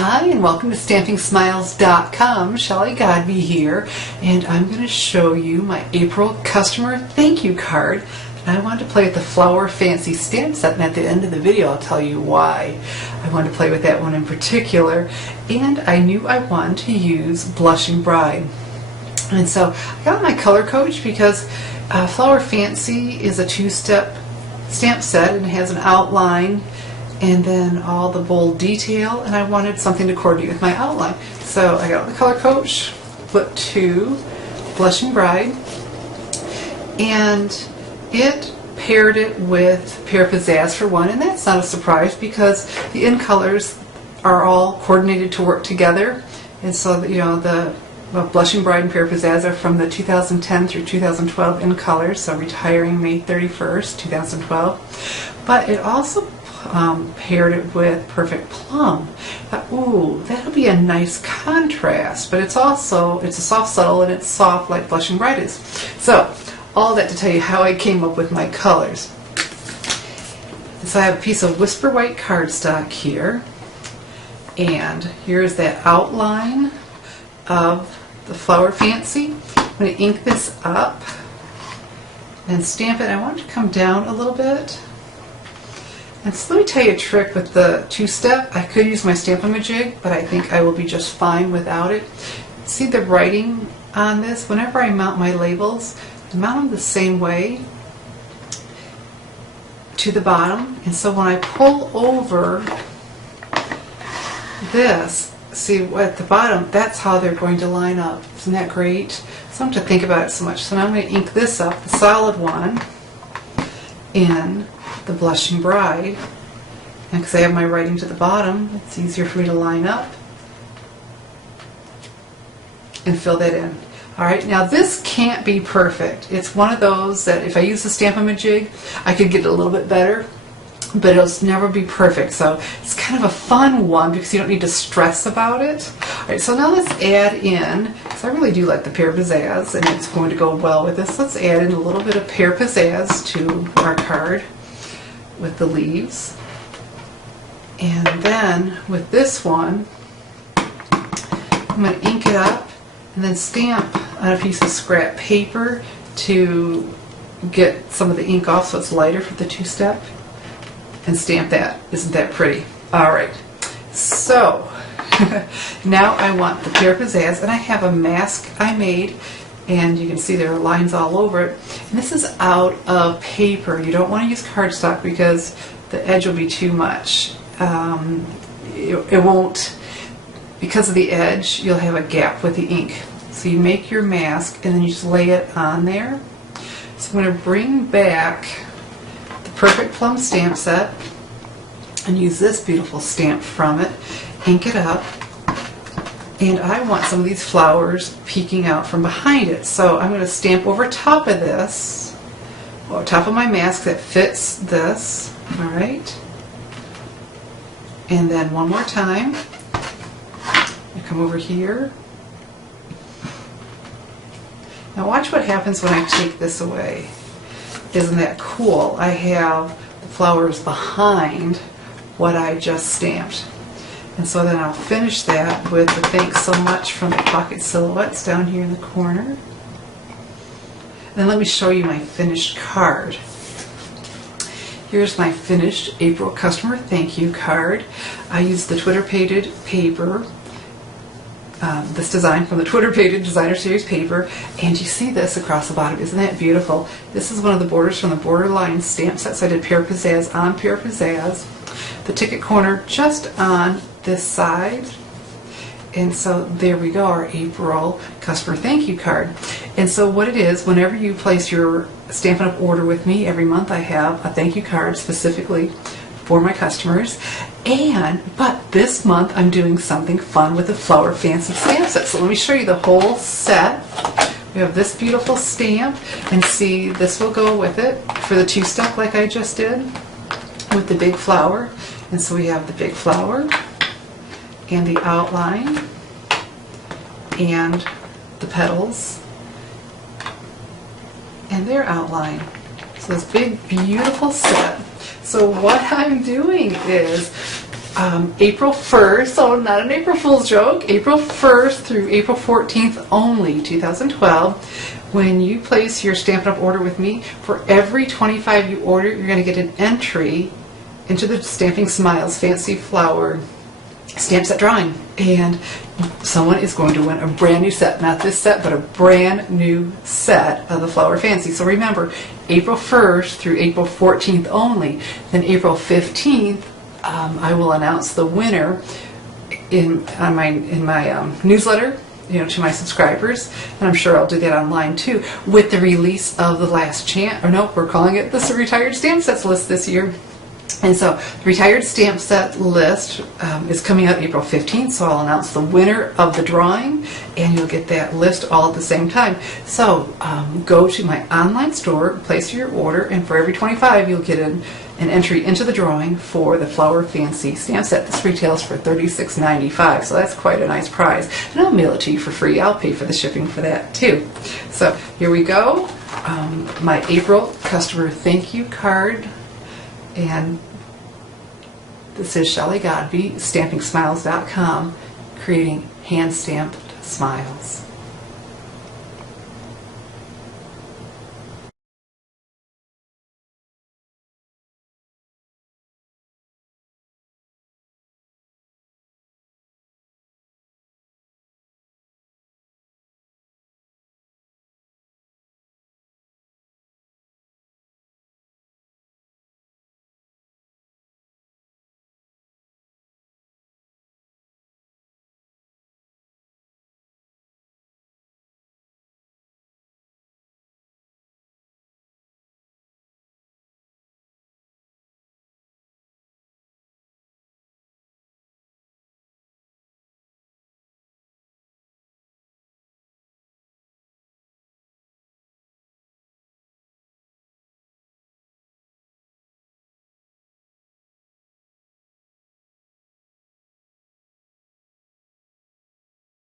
Hi, and welcome to StampingSmiles.com. Shelley Godby here, and I'm going to show you my April customer thank you card. And I wanted to play with the Flower Fancy stamp set, and at the end of the video I'll tell you why I wanted to play with that one in particular. And I knew I wanted to use Blushing Bride. And so I got my color coach because Flower Fancy is a two-step stamp set and it has an outline and then all the bold detail, and I wanted something to coordinate with my outline. So I got the color coach, flipped to Blushing Bride, and it paired it with Pear Pizzazz for one, and that's not a surprise because the in colors are all coordinated to work together. And so the Blushing Bride and Pear Pizzazz are from the 2010 through 2012 in colors, so retiring May 31st, 2012. But it also paired it with Perfect Plum. Ooh, that'll be a nice contrast, but it's a soft subtle, and it's soft like Blushing Bride is. So all that to tell you how I came up with my colors. So I have a piece of Whisper White cardstock here, and here's that outline of the Flower Fancy. I'm going to ink this up and stamp it. I want it to come down a little bit. And so let me tell you a trick with the two-step. I could use my Stampin' jig, but I think I will be just fine without it. See the writing on this? Whenever I mount my labels, I mount them the same way to the bottom. And so when I pull over this, see at the bottom, that's how they're going to line up. Isn't that great? So I don't have to think about it so much. So now I'm going to ink this up, the solid one, in the Blushing Bride, and because I have my writing to the bottom, it's easier for me to line up and fill that in. Alright, now this can't be perfect. It's one of those that if I use the Stampin' jig, I could get it a little bit better, but it'll never be perfect. So it's kind of a fun one because you don't need to stress about it. Alright, so now let's add in, because I really do like the Pear Pizzazz and it's going to go well with this. Let's add in a little bit of Pear Pizzazz to our card with the leaves. And then with this one, I'm going to ink it up and then stamp on a piece of scrap paper to get some of the ink off so it's lighter for the two-step, and stamp that. Isn't that pretty? Alright, so now I want the Pear Pizzazz, and I have a mask I made, and you can see there are lines all over it. And this is out of paper. You don't want to use cardstock because the edge will be too much. It won't, because of the edge, you'll have a gap with the ink. So you make your mask and then you just lay it on there. So I'm going to bring back the Perfect Plum stamp set and use this beautiful stamp from it, ink it up. And I want some of these flowers peeking out from behind it. So I'm going to stamp over top of this, or top of my mask that fits this. Alright. And then one more time. I come over here. Now watch what happens when I take this away. Isn't that cool? I have the flowers behind what I just stamped. And so then I'll finish that with the thanks so much from the pocket silhouettes down here in the corner. And then let me show you my finished card. Here's my finished April customer thank you card. I used the Twitter Pated paper, this design from the Twitter Pated Designer Series paper, and you see this across the bottom. Isn't that beautiful? This is one of the borders from the Borderline stamp set, so I did Pear Pizzazz on Pear Pizzazz. The ticket corner just on this side, and so there we go, our April customer thank you card. And so what it is, whenever you place your Stampin' Up! Order with me, every month I have a thank you card specifically for my customers. But this month I'm doing something fun with the Flower Fancy stamp set. So let me show you the whole set. We have this beautiful stamp, and see, this will go with it for the two-step like I just did with the big flower. And so we have the big flower and the outline and the petals and their outline. So this big beautiful set. So what I'm doing is April 1st, so not an April Fool's joke, April 1st through April 14th only, 2012. When you place your Stampin' Up! Order with me, for every 25 you order, you're going to get an entry into the Stamping Smiles Fancy Flower stamp set drawing. And someone is going to win a brand new set, not this set, but a brand new set of the Flower Fancy. So remember, April 1st through April 14th only. Then April 15th, I will announce the winner in my newsletter, to my subscribers, and I'm sure I'll do that online too, with the release of the last chance, or no, we're calling it the retired stamp sets list this year. And so the retired stamp set list is coming out April 15th, so I'll announce the winner of the drawing, and you'll get that list all at the same time. So go to my online store, place your order, and for every 25 you'll get an entry into the drawing for the Flower Fancy stamp set. This retails for $36.95, so that's quite a nice prize. And I'll mail it to you for free. I'll pay for the shipping for that too. So here we go. My April customer thank you card. And this is Shelley Godby, StampingSmiles.com, creating hand-stamped smiles.